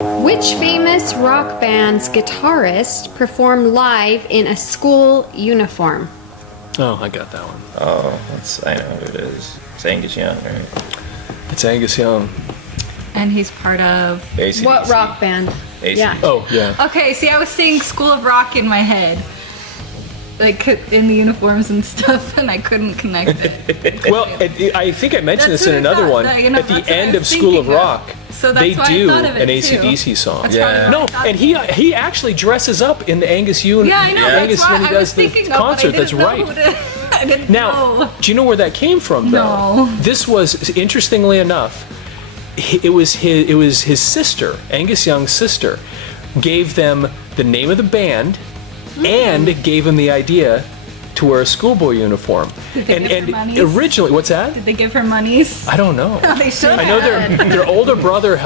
Which famous rock band's guitarist performed live in a school uniform? Oh, I got that one. Oh, I know who it is. It's Angus Young, right? It's Angus Young. And he's part of... AC/DC. What rock band? AC/DC. Yeah. Oh, yeah. Okay, see, I was saying School of Rock in my head. Like, in the uniforms and stuff, and I couldn't connect it. Well, I think I mentioned That's this in what I another thought. one. That, you know, At the that's what I end was of School of thinking of. Rock, So that's they why I do thought of it, an too. AC/DC song. That's Yeah. probably what No, I thought. and he actually dresses up in the Angus Young. Yeah, I know. Yeah. That's Angus why when he I was does the thinking of, concert. but I That's didn't know right. who to- I didn't Now, know. do you know where that came from, though? No. This was, interestingly enough, it was his sister, Angus Young's sister, gave them the name of the band and gave him the idea to wear a schoolboy uniform. Did they give her monies? Originally, what's that? Did they give her monies? I don't know. They should I know have. their older brother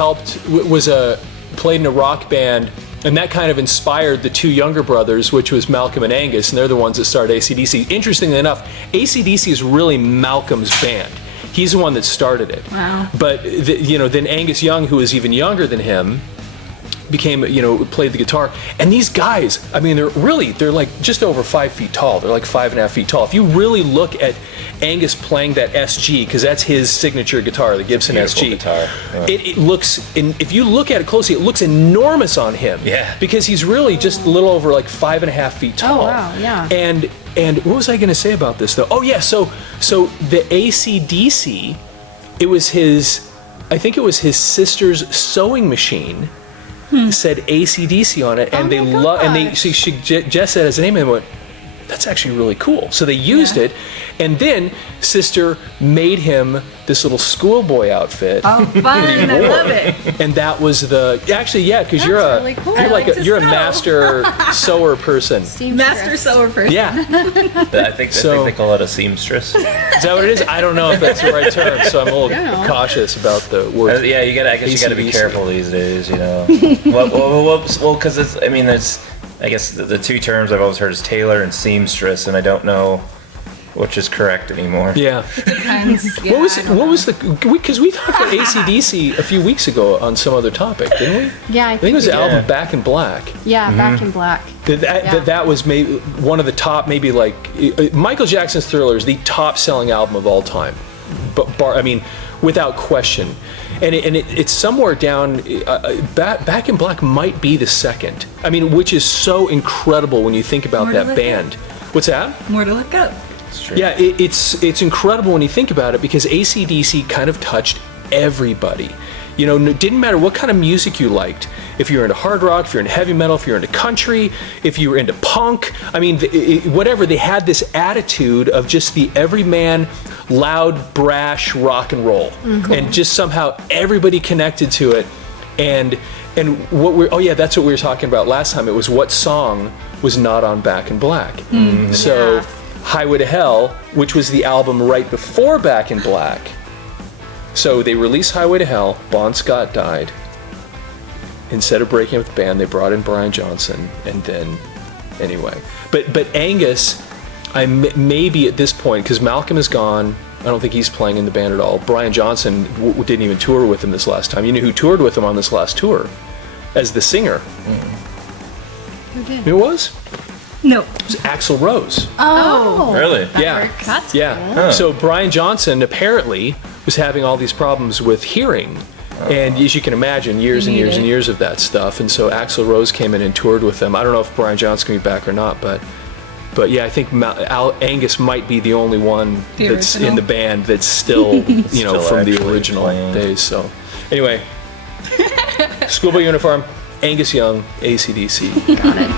played in a rock band, and that kind of inspired the two younger brothers, which was Malcolm and Angus, and they're the ones that started AC/DC. Interestingly enough, AC/DC is really Malcolm's band. He's the one that started it. Wow. But then Angus Young, who was even younger than him, played the guitar. And these guys, I mean, they're like just over 5 feet tall. They're like 5.5 feet tall. If you really look at Angus playing that SG, because that's his signature guitar, the Gibson Beautiful SG. guitar. Yeah. It looks, if you look at it closely, it looks enormous on him. Yeah. Because he's really just a little over like 5.5 feet tall. Oh, wow, yeah. And what was I going to say about this though? Oh yeah, so the AC/DC, I think it was his sister's sewing machine. Said AC/DC on it, and they Jess said his name and went, that's actually really cool. So they used it, and then sister made him this little schoolboy outfit. Oh, fun. I love it. And that was because you're really cool. I like to you're a sew. master sewer person. Master sewer person. Yeah. I think they call it a seamstress. Is that what it is? I don't know if that's the right term, so I'm a little Yeah. cautious about the word. Yeah, I guess you got to be AC/DC. careful these days, you know. Well, because I guess the two terms I've always heard is tailor and seamstress, and I don't know which is correct anymore. Yeah. Depends. Yeah, What was because we talked about AC/DC a few weeks ago on some other topic, didn't we? Yeah, I think it was we the did. album Back in Black. Yeah, Back in Black. That was maybe one of the top, maybe like Michael Jackson's Thriller is the top selling album of all time, but without question. And it's somewhere down. Back in Black might be the second. I mean, which is so incredible when you think about More to that look band. What's that? More to look up. It's true. Yeah, it's incredible when you think about it because AC/DC kind of touched everybody. You know, it didn't matter what kind of music you liked. If you're into hard rock, if you're into heavy metal, if you're into country, if you were into punk, I mean, whatever, they had this attitude of just the everyman, loud, brash rock and roll. And just somehow everybody connected to it. And that's what we were talking about last time. It was what song was not on Back in Black. So Yeah. Highway to Hell, which was the album right before Back in Black. So they released Highway to Hell, Bon Scott died. Instead of breaking up the band, they brought in Brian Johnson, and then, anyway. But Angus, maybe at this point, because Malcolm is gone, I don't think he's playing in the band at all. Brian Johnson didn't even tour with him this last time. You know who toured with him on this last tour? As the singer. Who did? Who it was? No. It was Axl Rose. Oh. Really? Yeah. works. That's Yeah. cool. Huh. So Brian Johnson apparently was having all these problems with hearing. And as you can imagine, years and years and years of that stuff. And so Axl Rose came in and toured with them. I don't know if Brian Johnson can be back or not, but yeah, I think Angus might be the only one The that's original. in the band that's still, Still from the actually original playing. days. So anyway, schoolboy uniform, Angus Young, AC/DC. Got it.